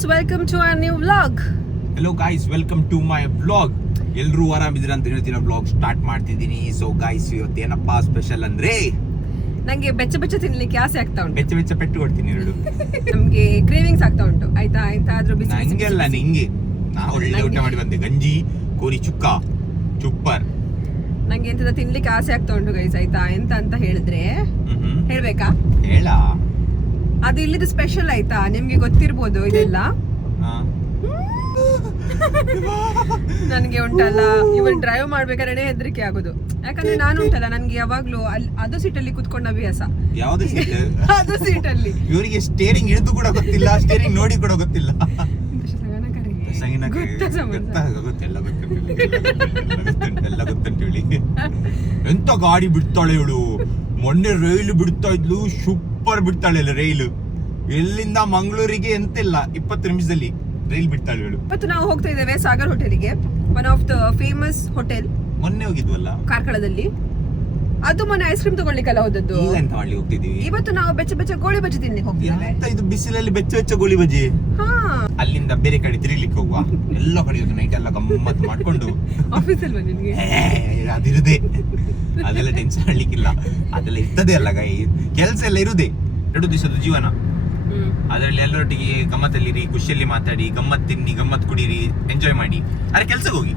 guys, welcome to our new vlog. Hello guys, welcome to my vlog. ಎಲ್ಲರೂ ಆರಾಮಿದ್ದೀರಾ ಅಂತ ಹೇಳ್ತೀನಿ vlog start ಮಾಡ್ತಿದ್ದೀನಿ. So guys ಇವತ್ತು ಏನಪ್ಪಾ ಸ್ಪೆಷಲ್ ಅಂದ್ರೆ ನಂಗೆ ಬೆಚ್ಚ ತಿನ್ಲಿಕ್ಕೆ ಆಸೆ ಆಗ್ತಾ ಉಂಟು. ಬೆಚ್ಚ ಪೆಟ್ಟು ಕೊಡ್ತೀನಿ ಎರಡು. ನಮ್ಗೆ ಕ್ರೇವಿಂಗ್ಸ್ ಆಗ್ತಾ ಉಂಟು ಆಯ್ತಾ, ಎಂತಾದ್ರೂ ಬಿಸಿ ನಂಗೆಲ್ಲ ನಿಂಗೆ ನಾ ಒಳ್ಳೆ ಊಟ ಮಾಡಿ ಬಂದೆ. ಗಂಜಿ ಕೋರಿ ಚುಕ್ಕ ಚುಪ್ಪರ್. ನಂಗೆ ಎಂತದ ತಿನ್ಲಿಕ್ಕೆ ಆಸೆ ಆಗ್ತಾ ಉಂಟು ಗೈಸ್ ಆಯ್ತಾ. ಎಂತ ಅಂತ ಹೇಳಿದ್ರೆ ಹೇಳ್ಬೇಕಾ? ಹೇಳ. ಅದು ಇಲ್ಲಿದು ಸ್ಪೆಷಲ್ ಆಯ್ತಾ, ನಿಮ್ಗೆ ಗೊತ್ತಿರ್ಬೋದು ಇದೆಲ್ಲ. ನನ್ಗೆ ಉಂಟಲ್ಲ ಇವನ್ ಡ್ರೈವ್ ಮಾಡ್ಬೇಕಾದ್ರೆ ಹೆದರಿಕೆ ಆಗೋದು. ಯಾಕಂದ್ರೆ ನಾನು ಉಂಟಲ್ಲ ನನ್ಗೆ ಯಾವಾಗ್ಲೂ ಅದು ಸೀಟಲ್ಲಿ ಕುತ್ಕೊಂಡ ಅಭ್ಯಾಸ. ಯಾವ್ದು ಸೀಟ್? ಅದು ಸೀಟಲ್ಲಿ. ಇವರಿಗೆ ಸ್ಟೇರಿಂಗ್ ಹಿಡಿದು ಕೂಡ ಗೊತ್ತಿಲ್ಲ, ಸ್ಟೇರಿಂಗ್ ನೋಡಿ ಕೂಡ ಗೊತ್ತಿಲ್ಲ. ಎಲ್ಲ ಗೊತ್ತುಂಟು ಹೇಳಿ. ಎಂತ ಗಾಡಿ ಬಿಡ್ತಾಳೆ ಇವಳು. ಮೊನ್ನೆ ರೈಲು ಬಿಡ್ತಾ ಇದ್ಲು, ಸೂಪರ್ ಬಿಡ್ತಾಳೆ ರೈಲು. ಎಲ್ಲಿಂದ ಮಂಗಳೂರಿಗೆ ಎಂತಿಲ್ಲ 20 ನಿಮಿಷದಲ್ಲಿ ರೈಲ್ ಬಿಡ್ತಾಳೆ ಇವಳು. ಇವತ್ತು ನಾವು ಹೋಗ್ತಾ ಇದ್ದೇವೆ ಸಾಗರ್ ಹೋಟೆಲ್ಗೆ, one of the famous hotel. ಮೊನ್ನೆ ಹೋಗಿದ್ವಲ್ಲ ಕಾರ್ಕಳದಲ್ಲಿ. ಅದು ಮೊನ್ನೆ ಐಸ್ ಕ್ರೀಮ್ ತಗೊಳ್ಳಿಕ್ಕೆಲ್ಲ ಹೋದದ್ದು. ಎಂತ ಮಾಡಿ ಹೋಗ್ತಿದೀವಿ. ಇವತ್ತು ನಾವು ಬೆಚ್ಚ ಗೋಳಿ ಬಜ್ಜಿ ತಿನ್ಲಿಕ್ಕೆ ಹೋಗ್ತಿದ್ದೇವೆ. ಇದು ಬಿಸಿಲಲ್ಲಿ ಬೆಚ್ಚ ಗೋಳಿ ಬಜ್ಜಿ. ಅಲ್ಲಿಂದ ಬೇರೆ ಕಡೆ ತಿರುಗ್ಲಿಕ್ಕೆ ಹೋಗುವ. ಎಲ್ಲ ಕಡೆ ನೈಟ್ ಎಲ್ಲ ಗಮ್ಮತ್ ಮಾಡ್ಕೊಂಡು ಆಫೀಸಲ್ಲಿ ಬಂದಿದ್ವಿ. ಅದಿರುದೇ, ಅದೆಲ್ಲ ಟೆನ್ಷನ್ ಮಾಡ್ಲಿಕ್ಕಿಲ್ಲ. ಅದೆಲ್ಲ ಇರ್ತದೆ ಅಲ್ಲ ಗೈ, ಕೆಲಸ ಎಲ್ಲ ಇರುದೇ. 2 ದಿವಸದ ಜೀವನ. ಅದರಲ್ಲಿ ಎಲ್ಲರೊಟ್ಟಿಗೆ ಗಮ್ಮತ್ತಲ್ಲಿರಿ, ಖುಷಿಯಲ್ಲಿ ಮಾತಾಡಿ, ಗಮ್ಮತ್ ತಿನ್ನಿ, ಗಮ್ಮತ್ ಕುಡೀರಿ, ಎಂಜಾಯ್ ಮಾಡಿ. ಅರೆ ಕೆಲ್ಸಕ್ಕೆ ಹೋಗಿ,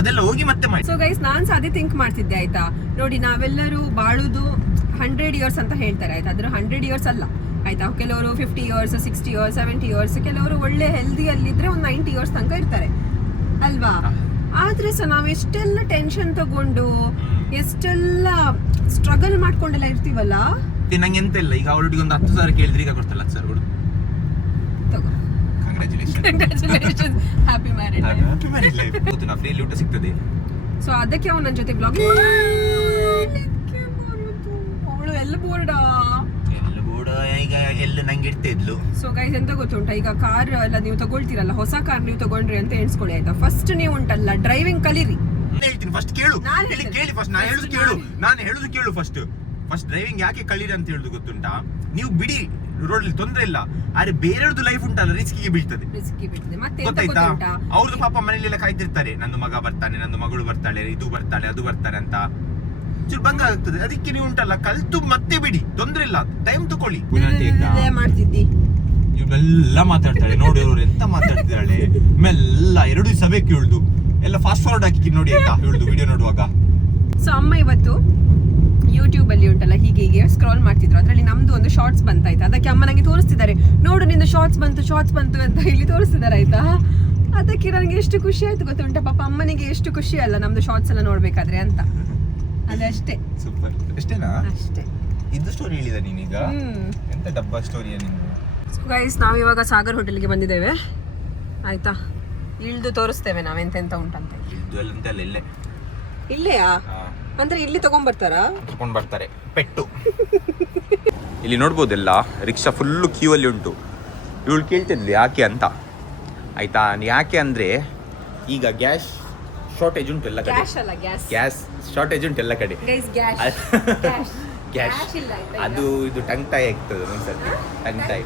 ಅದೆಲ್ಲ ಹೋಗಿ ಮತ್ತೆ ಮಾಡಿ. ಸೊ ಗೈಸ್, ನಾನ್ ಅದೇ ಥಿಂಕ್ ಮಾಡ್ತಿದ್ದೆ ಆಯ್ತಾ. ನೋಡಿ, ನಾವೆಲ್ಲರೂ ಬಾಳುದು 100 ಇಯರ್ಸ್ ಅಂತ ಹೇಳ್ತಾರೆ ಆಯ್ತಾ. ಅದ್ರ 100 ಇಯರ್ಸ್ ಅಲ್ಲ ಆಯ್ತಾ. ಕೆಲವರು 50 ಇಯರ್ಸ್, 60 ಇಯರ್ಸ್, 70 ಇಯರ್ಸ್, ಕೆಲವರು ಒಳ್ಳೆ ಹೆಲ್ದಿ ಅಲ್ಲಿದ್ರೆ ಒಂದು 90 ಇಯರ್ಸ್ ತನಕ ಇರ್ತಾರೆ ಅಲ್ವಾ. ಆದ್ರೆ ಸಹ ನಾವ್ ಎಷ್ಟೆಲ್ಲ ಟೆನ್ಷನ್ ತಗೊಂಡು ಎಷ್ಟೆಲ್ಲ ಸ್ಟ್ರಗಲ್ ಮಾಡ್ಕೊಂಡೆಲ್ಲ ಇರ್ತೀವಲ್ಲ. ನಂಗೆ ಎಂತ ಇಲ್ಲ, ಈಗ ಅವಳೊಟ್ಟಿಗೆ ಒಂದು 10,000 ಕೇಳಿದ್ರೆ ಈಗ ಕೊಡ್ತಲ್ಲ 10,000 ಕೊಡು. Congratulation, happy married life. ನಾ ಫ್ರೀಲಿ ಊಟ ಸಿಗ್ತದೆ. ಸೊ ಅದಕ್ಕೆ ಅವನ ಜೊತೆ ಬ್ಲಾಗ್. ಅವಳು ಎಲ್ಲ ಬೋರ್ಡ ಈಗ ಎಲ್ಲ ನಂಗೆ ಇಡ್ತಾ ಇದ್ಲು. ಸೊ ಗೈಸ್, ಎಂತ ಗೊತ್ತುಂಟ, ಈಗ ಕಾರ್ ಎಲ್ಲ ನೀವು ತಗೊಳ್ತೀರಲ್ಲ, ಹೊಸ ಕಾರ್ ನೀವು ತಗೊಂಡ್ರಿ ಅಂತ ಎಣಿಸ್ಕೊಳ್ಳಿ ಆಯ್ತಾ. ಫಸ್ಟ್ ನೀವು ಉಂಟಲ್ಲ ಡ್ರೈವಿಂಗ್ ಕಲೀರಿ. ಹೇಳ್ತೀನಿ ಫಸ್ಟ್ ಕೇಳು, ಕೇಳಿ ಫಸ್ಟ್. ನಾನು ಹೇಳುದು ಕೇಳು ಫಸ್ಟ್ ಡ್ರೈವಿಂಗ್ ಯಾಕೆ ಕಲೀರಿ ಅಂತ ಹೇಳುದು ಗೊತ್ತುಂಟಾ? ನೀವು ಬಿಡಿ, ರೋಡ್ ತೊಂದ್ರೆ ಇಲ್ಲ. ಆದ್ರೆ ಬೇರೆಯವ್ರದ್ದು ಲೈಫ್ ಉಂಟಲ್ಲ ರಿಸ್ಕಿಗೆ ಬೀಳ್ತದೆ. ಗೊತ್ತಾಯ್ತಾ? ಅವ್ರದ್ದು ಪಾಪ ಮನೇಲೆಲ್ಲ ಕಾಯ್ತಿರ್ತಾರೆ, ನಂದು ಮಗ ಬರ್ತಾನೆ, ನಂದು ಮಗಳು ಬರ್ತಾಳೆ, ಇದು ಬರ್ತಾಳೆ, ಅದು ಬರ್ತಾರೆ ಅಂತ ಚೂರು ಭಂಗ ಆಗ್ತದೆ. ಅದಕ್ಕೆ ನೀವು ಉಂಟಲ್ಲ ಕಲ್ತು ಮತ್ತೆ ಬಿಡಿ, ತೊಂದ್ರೆ ಇಲ್ಲ, ಟೈಮ್ ತಕೊಳ್ಳಿ. ಮಾಡ್ತಿದ್ದಿ ಇವೆಲ್ಲ ಮಾತಾಡ್ತಾಳೆ ನೋಡಿ, ಅವ್ರು ಎಂತ ಮಾತಾಡ್ತಿದ್ದಾಳೆ. ಮೆಲ್ಲ 2 ದಿವಸ ಬೇಕು ಇವಳ್ದು. ಎಲ್ಲ ಫಾಸ್ಟ್ ಫಾರ್ವರ್ಡ್ ಹಾಕಿ ನೋಡಿ ಆಯ್ತಾ ಇವಳ್ದು ವಿಡಿಯೋ ನೋಡುವಾಗ. ಸೊ ಅಮ್ಮ ಇವತ್ತು ಯೂಟ್ಯೂಬ್ ಅಲ್ಲಿ ಉಂಟಲ್ಲ ಹೀಗೆ ಸ್ಕ್ರಾಲ್ ಮಾಡ್ತಿದ್ರು. ಅದ್ರಲ್ಲಿ ನಮ್ದು ಒಂದು ಶಾರ್ಟ್ಸ್ ಬಂತಾಯ್ತಾ. ಅದಕ್ಕೆ ಅಮ್ಮ ನಂಗೆ ತೋರಿಸ್ತಿದ್ದಾರೆ, ನೋಡು ನಿಂದು ಶಾರ್ಟ್ಸ್ ಬಂತು ಅಂತ ಇಲ್ಲಿ ತೋರಿಸ್ತಿದ್ದಾರೆ ಆಯ್ತಾ. ಅದಕ್ಕೆ ನನಗೆ ಎಷ್ಟು ಖುಷಿ ಆಯ್ತು ಗೊತ್ತುಂಟ. ಪಾಪ ಅಮ್ಮನಿಗೆ ಎಷ್ಟು ಖುಷಿ ಅಲ್ಲ ನಮ್ದು ಶಾರ್ಟ್ಸ್ ಎಲ್ಲ ನೋಡ್ಬೇಕಾದ್ರೆ ಅಂತ. ಅದಷ್ಟೇ. ಸೂಪರ್. ಅಷ್ಟೇನಾ? ಅಷ್ಟೇ. ಇದು ಸ್ಟೋರಿ ಹೇಳಿದ ನೀನೀಗ? ಎಂತ ಡಬ್ಬಾ ಸ್ಟೋರಿಯ ನಿಂದು? ಸೊ ಗೈಸ್, ನಾವು ಇವಾಗ ಸಾಗರ್ ಹೋಟೆಲ್ಗೆ ಬಂದಿದ್ದೇವೆ ಆಯ್ತಾ. ಇಳ್ದು ತೋರಿಸ್ತೇವೆ ನಾವೆಂತೆಂತ ಉಂಟಂತ. ಇಲ್ಲೆಯಾ ಅಂದ್ರೆ ಇಲ್ಲಿ ತಗೊಂಡ್ ಬರ್ತಾರೆ ಪೆಟ್ಟು. ಇಲ್ಲಿ ನೋಡ್ಬೋದೆಲ್ಲ ರಿಕ್ಷಾ ಫುಲ್ಲು ಕ್ಯೂ ಅಲ್ಲಿ ಉಂಟು. ಇವಳು ಕೇಳ್ತಿದ್ಲಿ ಯಾಕೆ ಅಂತ ಆಯ್ತಾ. ಯಾಕೆ ಅಂದ್ರೆ ಈಗ ಗ್ಯಾಸ್ ಶಾರ್ಟೇಜ್ ಉಂಟು ಎಲ್ಲ ಕಡೆ. ಗ್ಯಾಸ್ ಶಾರ್ಟೇಜ್ ಉಂಟು ಎಲ್ಲ ಕಡೆ. ಗ್ಯಾಸ್ ಅದು ಇದು ಟಂಗ್ ಟೈ ಆಗ್ತದೆ ಒಂದ್ಸತಿ. ಟಂಗ್ ಟೈ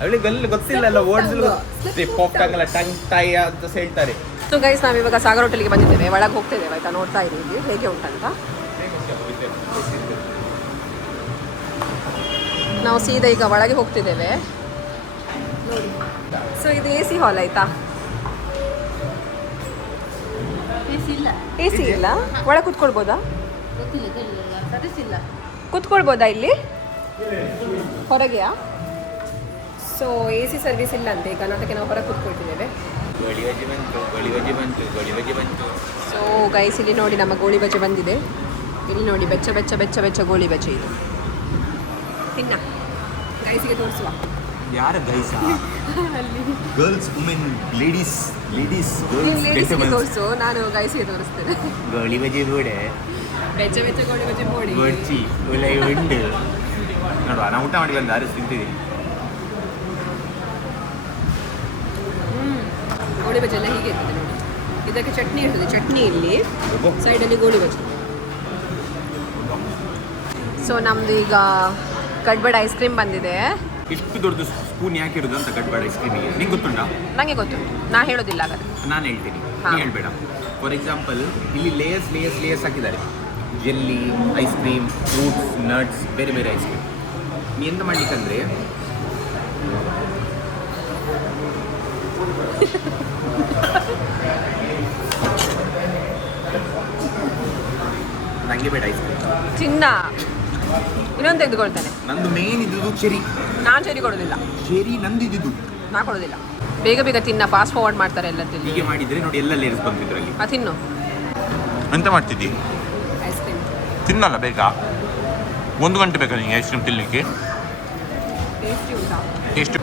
ಅವಳಿಗೆ ಗೊತ್ತಿಲ್ಲ ಅಲ್ಲ, ಓಡಿಸಲು ಹೋಗ್ತಾಗಲ್ಲ ಟಂಗ್ ಟೈ ಅಂತ ಹೇಳ್ತಾರೆ. ಸೊ ಗೈಸ್, ನಾವಿವಾಗ ಸಾಗರ್ ಹೋಟೆಲ್ಗೆ ಬಂದಿದ್ದೇವೆ, ಒಳಗೆ ಹೋಗ್ತಿದ್ದೇವೆ ಆಯ್ತಾ. ನೋಡ್ತಾ ಇದ್ದೀವಿ ಹೇಗೆ ಉಂಟಂತ. ನಾವು ಸೀದಾ ಈಗ ಒಳಗೆ ಹೋಗ್ತಿದ್ದೇವೆ ನೋಡಿ. ಸೊ ಇದು AC ಹಾಲ್ ಆಯ್ತಾ. AC ಇಲ್ಲ, ಒಳಗೆ ಕುತ್ಕೊಳ್ಬೋದಾ? ಕುತ್ಕೊಳ್ಬೋದಾ ಇಲ್ಲಿ ಹೊರಗೆಯಾ? ಸೊ AC ಸರ್ವಿಸ್ ಇಲ್ಲ ಅಂತ ಈಗ, ಅದಕ್ಕೆ ನಾವು ಹೊರಗೆ ಕುತ್ಕೊಳ್ತಿದ್ದೇವೆ. ಸೊ ಗೈಸ್, ಇಲ್ಲಿ ನೋಡಿ ನಮ್ಮ ಗೋಳಿ ಬಜ್ಜಿ ಬಂದಿದೆ. ಇಲ್ಲಿ ನೋಡಿ ಬೆಚ್ಚ ಗೋಳಿ ಬಜ್ಜಿ ಇದು. ತಿನ್ನ ಗೈಸಿಗೆ ತೋರಿಸುವ. ಯಾರ ಗೈಸ? ಗರ್ಲ್ಸ್, ವುಮೆನ್, ಲೇಡೀಸ್ ತೋರಿಸು, ನಾನು ಗೈಸಿಗೆ ತೋರಿಸ್ತೇನೆ. ಗೋಳಿ ಬಜ್ಜಿ ಬೋಡೆ, ಬೆಚ್ಚ ಗೋಳಿ ಬಜ್ಜಿ ಬೋಡಿ ಉಂಡು ನೋಡುವ. ನಾವು ಊಟ ಮಾಡಿ ಬಂದು ಆರಿಸಿ ತಿಂತೀವಿ. ಗೋಳಿ ಬಜ್ಜಿ ಎಲ್ಲ ಹೀಗೆ ಇರ್ತದೆ ನೋಡಿ. ಇದಕ್ಕೆ ಚಟ್ನಿ ಇರ್ತದೆ, ಚಟ್ನಿ ಇಲ್ಲಿ ಸೈಡಲ್ಲಿ ಗೋಳಿ ಬಜ್ಜಿ. ಸೊ ನಮ್ದು ಈಗ ಗಡ್ಬಡ್ ಐಸ್ ಕ್ರೀಮ್ ಬಂದಿದೆ. ಇಷ್ಟು ದೊಡ್ಡದು ಸ್ಪೂನ್ ಯಾಕೆ ಇರೋದು ಅಂತ ಗಡ್ಬಡ ಐಸ್ ಕ್ರೀಮಿಗೆ ನಿಂಗೆ ಗೊತ್ತುಂಟಾ? ನನಗೆ ಗೊತ್ತು, ನಾ ಹೇಳೋದಿಲ್ಲ ಹಾಗಾದ್ರೆ. ನಾನು ಹೇಳ್ತೀನಿ, ನೀನು ಹೇಳ್ಬೇಡ. ಫಾರ್ ಎಕ್ಸಾಂಪಲ್ ಇಲ್ಲಿ ಲೇಯರ್ಸ್ ಹಾಕಿದ್ದಾರೆ. Jelly, ice cream, fruits, nuts, ಬೇರೆ ಬೇರೆ ಐಸ್ ಕ್ರೀಮ್. ನೀ ಎಂತ ಮಾಡ್ಲಿಕ್ಕಂದ್ರೆ ನಂಗೆ ಬೇಡ ಐಸ್ ಕ್ರೀಮ್. ಚಿನ್ನ ಇನ್ನೊಂದು ತೆಗೆದುಕೊಳ್ತೇನೆ. ನಂದು ಮೇನ್ ಇದ್ದು ಚೆರಿ. ನಾನು ಚೆರಿ ಕೊಡೋದಿಲ್ಲ. ಚೆರಿ ನಂದಿದ್ದು ನಾ ಕೊಡೋದಿಲ್ಲ. ಬೇಗ ಬೇಗ ತಿನ್ನ, ಫಾಸ್ಟ್ ಫಾರ್ವರ್ಡ್ ಮಾಡ್ತಾರೆ ಎಲ್ಲ. ಹೀಗೆ ಮಾಡಿದ್ರೆ ನೋಡಿ ಎಲ್ಲ ಲೇಯರ್ಸ್ ಬಂದಿದ್ರಲ್ಲಿ. ತಿನ್ನು. ಎಂತ ಮಾಡ್ತಿದ್ದಿ? ಐಸ್ ಕ್ರೀಮ್ ತಿನ್ನಲ್ಲ ಬೇಗ. 1 ಗಂಟೆ ಬೇಕಾ ನಿಂಗೆ ಐಸ್ ಕ್ರೀಮ್ ತಿನ್ನಲಿಕ್ಕೆ? ಟೇಸ್ಟಿ ಉಂಟಾ? ಟೇಸ್ಟ್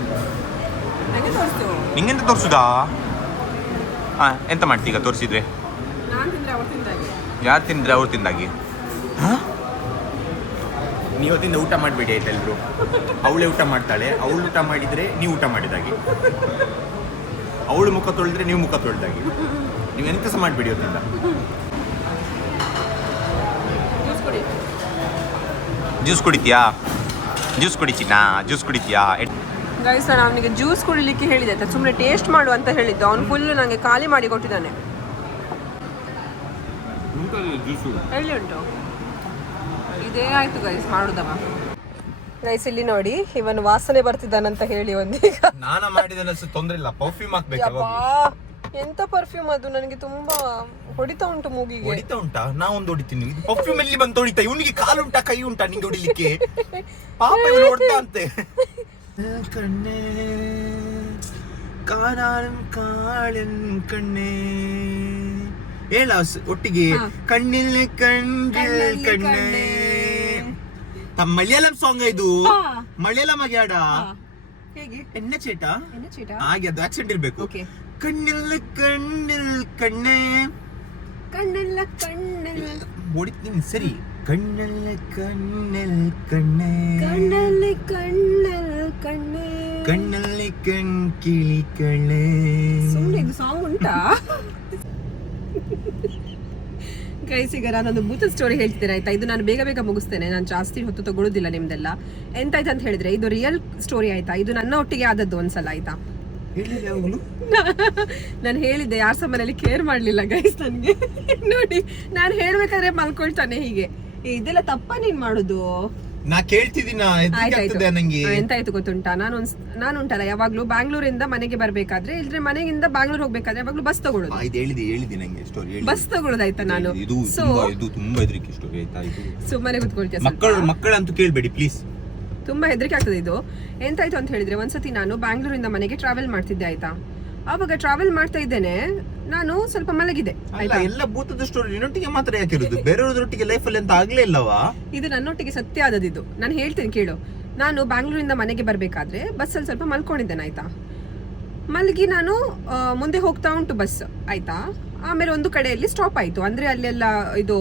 ನನಗೆ ತೋರಿಸು. ನಿಂಗೆಂತ ತೋರಿಸುದಾ? ಹಾಂ, ಎಂತ ಮಾಡ್ತಿ ಈಗ ತೋರಿಸಿದ್ರೆ? ನಾನು ತಿಂದರೆ ಅವ್ರು ತಿಂದಾಗೆ. ಯಾರು ತಿಂದ್ರೆ ಅವ್ರು ತಿಂದಾಗಿ? ನೀವು ಹೊತ್ತಿಂದ ಊಟ ಮಾಡಬೇಡಿ ಆಯ್ತು ಎಲ್ಲರೂ. ಅವಳೇ ಊಟ ಮಾಡ್ತಾಳೆ, ಅವಳು ಊಟ ಮಾಡಿದರೆ ನೀವು ಊಟ ಮಾಡಿದಾಗೆ, ಅವಳು ಮುಖ ತೊಳೆದ್ರೆ ನೀವು ಮುಖ ತೊಳೆದಾಗೆ. ನೀವು ಎಂತ ಸಹ ಮಾಡಬೇಡಿ ಹೊತ್ತಿಂದ. ಜ್ಯೂಸ್ ಕುಡಿತೀಯಾ? ಜ್ಯೂಸ್ ಕುಡಿತೀನಾ? ಜ್ಯೂಸ್ ಕುಡಿತೀಯಾ? ಗೈಸ್, ನಾನು ಅವನಿಗೆ ಜ್ಯೂಸ್ ಕುಡಿಲಿಕ್ಕೆ ಹೇಳಿದೆ ಆಯ್ತಾ, ಸುಮ್ಮನೆ ಟೇಸ್ಟ್ ಮಾಡು ಅಂತ ಹೇಳಿದ್ದು. ಅವನು ಫುಲ್ ನನಗೆ ಖಾಲಿ ಮಾಡಿ ಕೊಟ್ಟಿದ್ದಾನೆ. ಎಲ್ಲಿ ಉಂಟು? ಇದೇ ಆಯ್ತು ಗೈಸ್ ಮಾಡುದವ. ಗೈಸ್ ಇಲ್ಲಿ ನೋಡಿ, ಇವನು ವಾಸನೆ ಬರ್ತಿದ್ದಾನಂತ ಹೇಳಿ ಒಂದೀಗ ನಾನ ಮಾಡಿದ ತೊಂದ್ರೆ ಇಲ್ಲ. ಪರ್ಫ್ಯೂಮ್ ಹಾಕ್ಬೇಕು. ಎಂತ ಪರ್ಫ್ಯೂಮ್ ಅದು? ನನಗೆ ತುಂಬಾ ಹೊಡಿತಾ ಉಂಟು ಮೂಗಿಗೆ. ಹೊಡಿತಾ ಉಂಟಾ? ನಾ ಒಂದು ಹೊಡಿತೀನಿ. ಪರ್ಫ್ಯೂಮ್ ಎಲ್ಲಿ ಬಂತು ಹೊಡಿತಾ? ಇವನಿಗೆ ಕಾಲು ಉಂಟಾ ಕೈ ಉಂಟಾ ನಿಂಗೆ ಹೊಡಿಲಿಕ್ಕೆ? ಪಾಪ ಇವನು ಹೊಡ್ತಾ ಅಂತೆ. ಕಣ್ಣೇ ಕಾಳನ್ ಕಣ್ಣೇ ಹೇಳ ಒಟ್ಟಿಗೆ. ಕಣ್ಣಿಲ್ಲ ಕಣ್ಣೇ. ಮಲಯಾಳಂ ಸಾಂಗ್ ಇದು. ಮಲಯಾಳಂ ಆಗಿ ಆಡ. ಹೇಗೆ? ಎಣ್ಣೆ ಚೇಟ ಹಾಗೆ ಅದು ಆಕ್ಸೆಂಟ್ ಇರ್ಬೇಕು. ಕಣ್ಣಿಲ್ಲ ಕಣ್ಣೇ. ಕಣ್ಣೆಲ್ಲ ಹೊಡಿತೀನಿ ಸರಿ. ಕಣ್ಣಲ್ಲ ಕಣ್ಣೇ. ಕಣ್ಣಲ್ಲಿ ಕಣ್ಣಲ್ಲಿ ಕಣ್ ಕಿಳಿ ಕಣ್ಣೇ. ಸುಮ್ಮನೆ ಇದು ಸಾಂಗ್ ಉಂಟಾ? ಗೈಸ್, ಈಗ ನಾನೊಂದು ಭೂತ ಸ್ಟೋರಿ ಹೇಳ್ತಿದ್ದೇನೆ ಆಯ್ತಾ. ಇದು ನಾನು ಬೇಗ ಬೇಗ ಮುಗಿಸ್ತೇನೆ, ನಾನು ಜಾಸ್ತಿ ಹೊತ್ತು ತಗೊಳ್ಳೋದಿಲ್ಲ ನಿಮ್ದೆಲ್ಲ. ಎಂತಾಯ್ತು ಅಂತ ಹೇಳಿದ್ರೆ, ಇದು ರಿಯಲ್ ಸ್ಟೋರಿ ಆಯ್ತಾ. ಇದು ನನ್ನ ಒಟ್ಟಿಗೆ ಆದದ್ದು ಒಂದ್ಸಲ ಆಯ್ತಾ. ನಾನು ಹೇಳಿದ್ದೆ, ಯಾರ ಸಹ ಮನೇಲಿ ಕೇರ್ ಮಾಡ್ಲಿಲ್ಲ ಗೈಸ್ ನನಗೆ. ನೋಡಿ, ನಾನು ಹೇಳ್ಬೇಕಾದ್ರೆ ಮಲ್ಕೊಳ್ತಾನೆ ಹೀಗೆ. ಇದೆಲ್ಲ ತಪ್ಪ ನೀನ್ ಮಾಡುದು? ನಾ ಕೇಳ್ತಿದ್ದೀನ. ಎಂತಾಯ್ತು ಗೊತ್ತುಂಟಾ, ನಾನು ಉಂಟಲ್ಲ ಯಾವಾಗ್ಲೂ ಬ್ಯಾಂಗ್ಳೂರಿಂದ ಮನೆಗೆ ಬರ್ಬೇಕಾದ್ರೆ, ಇಲ್ದ್ರೆ ಮನೆಗಿಂದ ಬ್ಯಾಂಗ್ಳೂರ್ ಹೋಗ್ಬೇಕಾದ್ರೆ ಯಾವಾಗ್ಲೂ ಬಸ್ ತಗೊಳ್ಳೋದು. ಬಸ್ ತಗೊಳ್ಳೋದಾಯ್ತಾ ನಾನು. ಸುಮ್ಮನೆ ಕೂತ್ಕೊಳ್ತೇನೆ. ಮಕ್ಕಳಂತೂ ಕೇಳ್ಬೇಡಿ ಪ್ಲೀಸ್. ತುಂಬಾ ಹೆದರಿಕೆ ಆಗ್ತದೆ ಇದು. ಎಂತಾಯ್ತು ಅಂತ ಹೇಳಿದ್ರೆ, ಒಂದ್ಸತಿ ನಾನು ಬ್ಯಾಂಗ್ಳೂರಿಂದ ಮನೆಗೆ ಟ್ರಾವೆಲ್ ಮಾಡ್ತಿದ್ದೆ ಆಯ್ತಾ. ಆವಾಗ ಟ್ರಾವೆಲ್ ಮಾಡ್ತಾ ಇದ್ದೇನೆ, ನಾನು ಸ್ವಲ್ಪ ಮಲಗಿದೆ ಆಯ್ತಾ. ಎಲ್ಲ ಭೂತದ ಸ್ಟೋರಿ ನಿನ್ನೊಟ್ಟಿಗೆ ಮಾತ್ರ ಯಾಕಿರುದು? ಬೇರೆಯವ್ರೊಟ್ಟಿಗೆ ಲೈಫಲ್ಲಿ ಅಂತ ಆಗ್ಲೇ ಇಲ್ಲವಾ? ಇದು ನನ್ನೊಟ್ಟಿಗೆ ಸತ್ಯ ಆದದಿದ್ದು. ನಾನು ಹೇಳ್ತೇನೆ ಕೇಳು. ನಾನು ಬ್ಯಾಂಗ್ಳೂರಿಂದ ಮನೆಗೆ ಬರ್ಬೇಕಾದ್ರೆ ಬಸ್ಸಲ್ಲಿ ಸ್ವಲ್ಪ ಮಲ್ಕೊಂಡಿದ್ದೇನೆ ಆಯ್ತಾ. ಮಲಗಿ ನಾನು ಮುಂದೆ ಹೋಗ್ತಾ ಉಂಟು ಬಸ್ ಆಯ್ತಾ. ಆಮೇಲೆ ಒಂದು ಕಡೆಯಲ್ಲಿ ಸ್ಟಾಪ್ ಆಯ್ತು. ಅಂದ್ರೆ ಅಲ್ಲೆಲ್ಲ ಇದು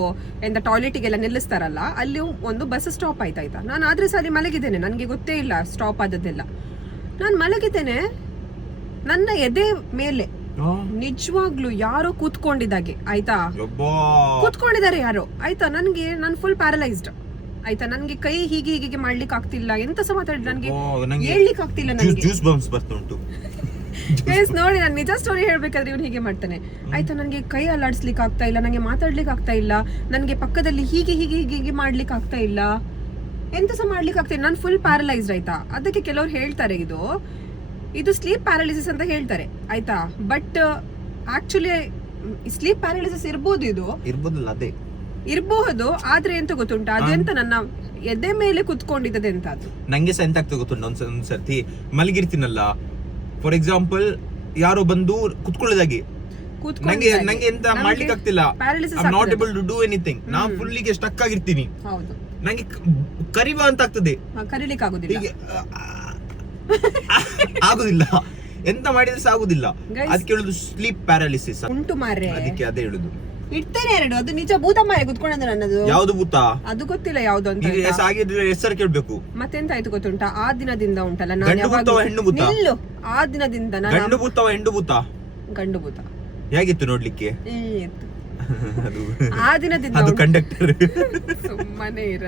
ಎಂತ ಟಾಯ್ಲೆಟಿಗೆಲ್ಲ ನಿಲ್ಲಿಸ್ತಾರಲ್ಲ, ಅಲ್ಲಿ ಒಂದು ಬಸ್ ಸ್ಟಾಪ್ ಆಯ್ತಾಯ್ತಾ. ನಾನು ಆದ್ರೆ ಸರಿ ಮಲಗಿದ್ದೇನೆ, ನನಗೆ ಗೊತ್ತೇ ಇಲ್ಲ ಸ್ಟಾಪ್ ಆದದ್ದೆಲ್ಲ. ನಾನು ಮಲಗಿದ್ದೇನೆ, ನನ್ನ ಎದೆ ಮೇಲೆ ನಿಜವಾಗ್ಲು ಯಾರೋ ಕೂತ್ಕೊಂಡಿದ್ದಾಗೆ ಆಯ್ತಾ. ಕೂತ್ಕೊಂಡಿದ್ದಾರೆ ಯಾರೋ ಆಯ್ತಾ. ನಾನು ಫುಲ್ ಪ್ಯಾರಲೈಸ್ಡ್ ಆಯ್ತಾ. ನನ್ಗೆ ಕೈ ಹೀಗೆ ಮಾಡ್ಲಿಕ್ಕೆ ಆಗ್ತಿಲ್ಲ, ಎಂತ ಸಹ ಮಾತಾಡಿ ನನ್ಗೆ ಹೇಳ್ಲಿಕ್ಕೆ ಆಗ್ತಿಲ್ಲ. ನೋಡಿ, ನಾನು ನಿಜ ಸ್ಟೋರಿ ಹೇಳ್ಬೇಕಾದ್ರೆ ಇವ್ನು ಹೀಗೆ ಮಾಡ್ತಾನೆ ಆಯ್ತಾ. ನನ್ಗೆ ಕೈ ಅಲ್ಲಾಡ್ಸ್ಲಿಕ್ಕೆ ಆಗ್ತಾ ಇಲ್ಲ, ನಂಗೆ ಮಾತಾಡ್ಲಿಕ್ಕೆ ಆಗ್ತಾ ಇಲ್ಲ, ನನ್ಗೆ ಪಕ್ಕದಲ್ಲಿ ಹೀಗೆ ಮಾಡ್ಲಿಕ್ಕೆ ಆಗ್ತಾ ಇಲ್ಲ, ಎಂತ ಸಹ ಮಾಡ್ಲಿಕ್ಕೆ ಆಗ್ತಾ ಇಲ್ಲ. ನಾನು ಫುಲ್ ಪ್ಯಾರಲೈಸ್ಡ್ ಆಯ್ತಾ. ಅದಕ್ಕೆ ಕೆಲವ್ರು ಹೇಳ್ತಾರೆ ಇದು ಸ್ಲೀಪ್ ಪ್ಯಾರಾಲಿಸಿಸ್ ಅಂತ ಹೇಳ್ತಾರೆ ಆಯ್ತಾ. ಬಟ್ ಆಕ್ಚುಲಿ ಸ್ಲೀಪ್ ಪ್ಯಾರಾಲಿಸಿಸ್ ಇರ್ಬಹುದು. ಆದ್ರೆ ಎಂತ ಗೊತ್ತುಂಟಾ, ಅದೆಂತ ನನ್ನ ಎದೆ ಮೇಲೆ ಕುತ್ಕೊಂಡಿದ್ದದೆ ಅಂತ. ಅದು ನಂಗೆ ಸಹ ಎಂತ ಆಗ್ತದೆ ಗೊತ್ತುಂಟು, ಒಂದ್ಸರ್ತಿ ಮಲಗಿರ್ತೀನಲ್ಲ, ಫಾರ್ ಎಕ್ಸಾಂಪಲ್ ಯಾರೋ ಬಂದು ಕುತ್ಕೊಳ್ಳೋದಾಗಿ ನಂಗೆ ಎಂತ ಮಾಡ್ಲಿಕ್ಕೆ ಆಗ್ತಿಲ್ಲ. Not able to do anything. ನಾ ಫುಲ್ಲಿಗೆ ಸ್ಟಕ್ ಆಗಿರ್ತೀನಿ. ನಂಗೆ ಕರಿವಾ ಅಂತ ಆಗ್ತದೆ, ಕರೀಲಿಕ್ಕೆ ಆಗುದಿಲ್ಲ. ಎಂತ ಮಾಡಿದ್ರೆ ಆಗುದಿಲ್ಲ. ಅದಕ್ಕೆ ಹೇಳುದು ಸ್ಲೀಪ್ ಪ್ಯಾರಾಲಿಸಿಸ್ ಉಂಟು ಮಾರ್ರೆ. ಅದಕ್ಕೆ ಅದೇ ಹೇಳುದು. ಇಡ್ತೇನೆ ಎರಡು. ಅದು ನಿಜ ಭೂತ ಮಾರೆ ಕುತ್ಕೊಂಡ ನನ್ನದು. ಯಾವ್ದು ಭೂತ ಅದು ಗೊತ್ತಿಲ್ಲ ಯಾವ್ದು ಅಂತ. ಹೆಸರು ಕೇಳ್ಬೇಕು. ಮತ್ತೆಂತ ಆಯ್ತು ಗೊತ್ತುಂಟಾ, ಆ ದಿನದಿಂದ ಉಂಟಲ್ಲ ನಾನು ಹೆಣ್ಣು ಭೂತ. ಆ ದಿನದಿಂದ ಗಂಡು ಭೂತ ಹೆಣ್ಣು ಭೂತ. ಗಂಡು ಭೂತ ಹೇಗಿತ್ತು ನೋಡ್ಲಿಕ್ಕೆ? ಆ ದಿನದಿಂದ ಅದು ಕಂಡಕ್ಟರ್. ಸುಮ್ಮನೆ ಇರ.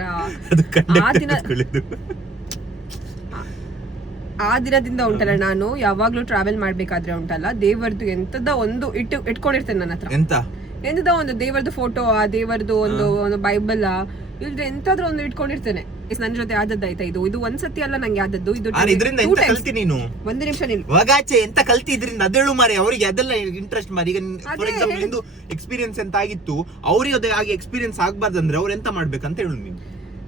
ಅದು ಆ ದಿನ ಆ ದಿನದಿಂದ ಉಂಟಲ್ಲ, ನಾನು ಯಾವಾಗ್ಲೂ ಟ್ರಾವೆಲ್ ಮಾಡ್ಬೇಕಾದ್ರೆ ಉಂಟಲ್ಲ, ದೇವರದ್ದು ಎಂತದ ಒಂದು ಇಟ್ಕೊಂಡಿರ್ತೇನೆ ನನ್ನ ಹತ್ರ. ಎಂತದ ಒಂದು ದೇವರದ್ದು ಫೋಟೋ, ಆ ದೇವರದ್ದು ಒಂದು ಬೈಬಲ್, ಇಲ್ದ್ರೆ ಎಂತಾದ್ರೂ ಒಂದು ಇಟ್ಕೊಂಡಿರ್ತೇನೆ. ನನ್ನ ಜೊತೆ ಆದದ್ದಾಯ್ತಾ ಇದು ಒಂದ್ಸತಿ ಅಲ್ಲ ನಂಗೆ ಆದದ್ದು. ಇದು ಇದರಿಂದ ಎಂತ ಕಲ್ತಿ ನೀನು? ಒಂದು ನಿಮಿಷ ನಿಲ್ಲು. ವಾಗಾಚೆ ಎಂತ ಕಲ್ತಿ ಇದರಿಂದ? ಅದೇಳು ಮಾರಿ, ಅವರಿಗೆ ಅದೆಲ್ಲ ಇಂಟ್ರೆಸ್ಟ್ ಮಾರಿ. ಈಗ ಫಾರ್ ಎಕ್ಸಾಂಪಲ್ ನಿಂದು ಎಕ್ಸ್ಪೀರಿಯನ್ಸ್ ಎಂತ ಆಗಿತ್ತು, ಅವ್ರಿಗೆ ಹಾಗೆ ಎಕ್ಸ್ಪೀರಿಯನ್ಸ್ ಆಗ್ಬಾರ್ದಂದ್ರೆ ಅವ್ರು ಎಂತ ಮಾಡ್ಬೇಕಂತ ಹೇಳು ನೀನು.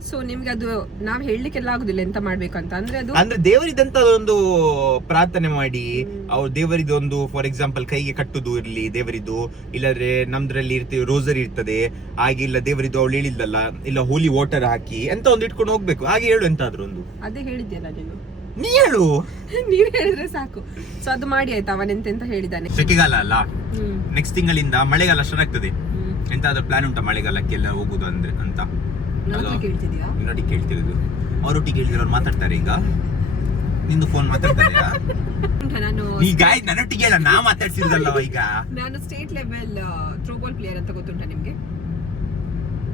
ಸೊ ನಿಮ್ಗೆ ಅದು ನಾವ್ ಹೇಳಲಿಕ್ಕೆಲ್ಲ ಆಗುದಿಲ್ಲ ಎಂತ ಮಾಡ್ಬೇಕಂತ. ಅಂದ್ರೆ ದೇವರಿದಂತ ಒಂದು ಪ್ರಾರ್ಥನೆ ಮಾಡಿ, ಅವ್ರು ದೇವರಿದೊಂದು ಫಾರ್ ಎಕ್ಸಾಂಪಲ್ ಕೈಗೆ ಕಟ್ಟುದು ಇರ್ಲಿ ದೇವರಿದು, ಇಲ್ಲದ್ರೆ ನಮ್ದ್ರಲ್ಲಿ ಇರ್ತೀವಿ ರೋಸರಿ ಇರ್ತದೆ ಹಾಗೆ, ಇಲ್ಲ ದೇವರಿದು ಅವಳು ಹೇಳಿದ್ದಲ್ಲ, ಇಲ್ಲ ಹೋಲಿ ವಾಟರ್ ಹಾಕಿ ಎಂತ ಒಂದು ಇಟ್ಕೊಂಡು ಹೋಗ್ಬೇಕು. ಹಾಗೆ ಹೇಳು ಎಂತಾದ್ರೂ ಒಂದು. ಅದೇ ಹೇಳಿದ್ಯಲ್ಲ ನೀನು, ನೀ ಹೇಳು. ನೀವ್ ಹೇಳಿದ್ರೆ ಸಾಕು. ಸೊ ಅದು ಮಾಡಿ ಆಯ್ತಾ, ಅವನೆಂತೆಂತ ಹೇಳಿದ್ದಾನೆ. ಸೆಕೆಗಾಲ ಅಲ್ಲ, ನೆಕ್ಸ್ಟ್ ತಿಂಗಳಿಂದ ಮಳೆಗಾಲ ಸ್ಟಾರ್ಟ್ ಆಗ್ತದೆ. ಎಂತಾದ್ರೂ ಪ್ಲಾನ್ ಉಂಟಾ ಮಳೆಗಾಲಕ್ಕೆಲ್ಲ ಹೋಗುದು ಅಂದ್ರೆ ಅಂತ? ನೋಡಿ ಕೇಳ್ತಿರೋದು, ಅವರೊಟ್ಟಿಗೆ ಹೇಳಿದ್ರೆ ಅವ್ರು ಮಾತಾಡ್ತಾರೆ. ಈಗ ನಿಂದು ಫೋನ್ ಮಾತಾಡ್ತಾರೆ. ಈಗ ನನ್ನೊಟ್ಟಿಗೆ ಅಲ್ಲ, ನಾ ಮಾತಾಡ್ಸಿದ್ದಲ್ವ. ಈಗ ನಾನು ಸ್ಟೇಟ್ ಲೆವೆಲ್ ಥ್ರೋಬಾಲ್ ಪ್ಲೇಯರ್ ಅಂತ ಗೊತ್ತುಂಟಾ ನಿಮ್ಗೆ?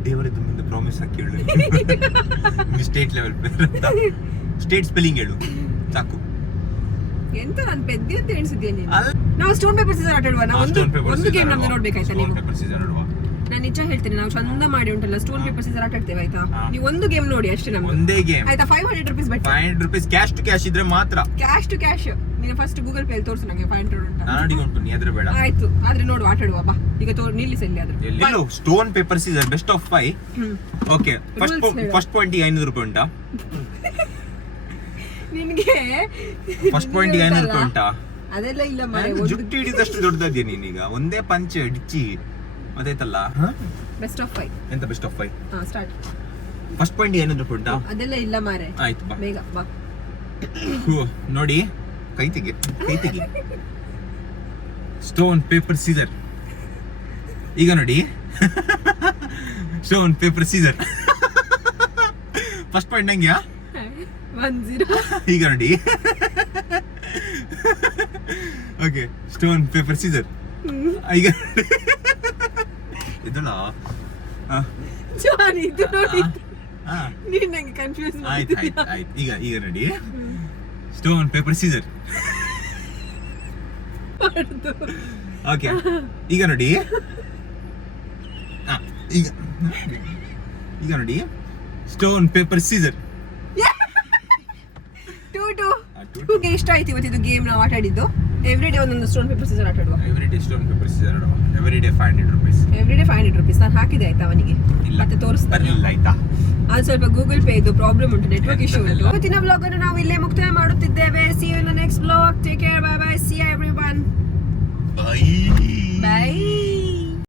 ದೇವರದ್ದು ಮುಂದೆ ಪ್ರಾಮಿಸ್ ಹಾಕಿ ಹೇಳು ಸ್ಟೇಟ್ ಲೆವೆಲ್ ಪ್ಲೇಯರ್ ಅಂತ. ಸ್ಟೇಟ್ ಸ್ಪೆಲ್ಲಿಂಗ್ ಹೇಳು ಸಾಕು. ಎಂತ ನಾನು ಪೆದ್ದಿ ಅಂತ ಎಣಿಸಿದ್ಯಾ ನೀನು? ನಾವು ಸ್ಟೋನ್ ಪೇಪರ್ ಸೀಸರ್ ಆಟ ಆಡುವ. ಒಂದು ಗೇಮ್ ನಮ್ದು ನೋಡ್ಬೇಕಾಯ್ತಾ ನೀವು? ನಾನು ನಿಜ ಹೇಳ್ತೇನೆ, ನಾವು ಚಂದ ಮಾಡಿ ಉಂಟಲ್ಲ ಸ್ಟೋನ್ ಪೇಪರ್ ಸೀಸರ್ ಆಟ ಆಡ್ತೇವೆ ಆಯ್ತಾ? ನೀವು ಒಂದು ಗೇಮ್ ನೋಡಿ ಅಷ್ಟೇ. ನಮ್ದು ಒಂದೇ ಗೇಮ್ ಆಯ್ತಾ? 500 rupees bet. 500 rupees cash to cash ಇದ್ರೆ ಮಾತ್ರ. Cash to cash. ನೀನು ಫಸ್ಟ್ ಗೂಗಲ್ ಪೇ ತೋರಿಸು ನನಗೆ 500 ಉಂಟು. ನಾನಡಿ ಉಂಟು, ನೀ ಅದ್ರ ಬೇಡ. ಆಯ್ತು, ಆದ್ರೆ ನೋಡು ಆಟ ಆಡುವ ಬಾ. ಈಗ ನಿಲ್ಲಿಸಿ ಎಲ್ಲಿ ಆದ್ರೆ. ಎಲ್ಲೋ stone paper scissor best of 5. Okay, first point ಗೆ 500 ರೂಪಾಯಿ ಉಂಟಾ ನಿನಗೆ? ಫಸ್ಟ್ ಪಾಯಿಂಟ್ ಗೆ 500 ರೂಪಾಯಿ ಉಂಟಾ? ಅದೆಲ್ಲ ಇಲ್ಲ ಮಾರೆ. ಜುಟ್ಟು ಹಿಡಿದಷ್ಟು ದೊಡ್ಡದಿದ್ಯಾ ನೀನೀಗ? ಒಂದೇ ಪಂಚ್ ಡಿಚ್ಚಿ ಮತ್ತಾಯ್ತಲ್ಲ. Best of 5. ಎಂತ ಬೆಸ್ಟ್ ಆಫ್ 5? ಹಾ ಸ್ಟಾರ್ಟ್. ಫಸ್ಟ್ ಪಾಯಿಂಟ್ ಗೆ 500 ರೂಪಾಯಿ ಉಂಟಾ? ಅದೆಲ್ಲ ಇಲ್ಲ ಮಾರೆ. ಆಯ್ತು ಬಾ, ಬೇಗ ಬಾ. ನೋಡಿ, ಕೈ ತೆಗಿ. Stone paper scissor. ಈಗ ನೋಡಿ, stone paper scissor. First point ನಂಗೆ 1-0. ಈಗ ನೋಡಿ, ಓಕೆ, ಸ್ಟೋನ್ ಪೇಪರ್ ಸೀಸರ್. ಈಗ ಇದಲ್ಲ ಜಾನಿ, ಇದು ನೋಡಿ ನೀನು ನಂಗೆ ಕನ್ಫ್ಯೂಸ್ ಆಯ್ತು. ಈಗ ನೋಡಿ, ಸ್ಟೋನ್ ಪೇಪರ್ ಸೀಸರ್. ಓಕೆ, ಈಗ ನೋಡಿ, ಈಗ ನೋಡಿ, ಸ್ಟೋನ್ ಪೇಪರ್ ಸೀಸರ್. ಟೂಗೆ ಇಷ್ಟ ಆಯ್ತು ಇವತ್ತಿದ್ದು ಗೇಮ್ ನಾವು ಆಟ ಆಡಿದ್ದು. ಎವ್ರಿ ಡೇ ಒಂದೊಂದು ಸ್ಟೋನ್ ಪೇಪರ್ ಸೀಸರ್ ಆಟ ಆಡುವ. Every day stone paper scissor ಆಡುವ. Every day 500 rupees. Every day 500 rupees. ನಾನು ಹಾಕಿದೆ ಆಯ್ತಾ ಅವನಿಗೆ, ಮತ್ತೆ ತೋರಿಸ್ತಾನೆ ಆಯ್ತಾ? ಅದು ಸ್ವಲ್ಪ ಗೂಗಲ್ ಪೇ ಇದು ಪ್ರಾಬ್ಲಮ್ ಉಂಟು, ನೆಟ್ವರ್ಕ್ ಇಶ್ಯೂ ಉಂಟು. ಇವತ್ತಿನ ಬ್ಲಾಗ್ ಅನ್ನು ನಾವು ಇಲ್ಲೇ ಮುಕ್ತಾಯ ಮಾಡುತ್ತಿದ್ದೇವೆ. See you in the next vlog. Take care. Bye bye. See you everyone. Bye. Bye.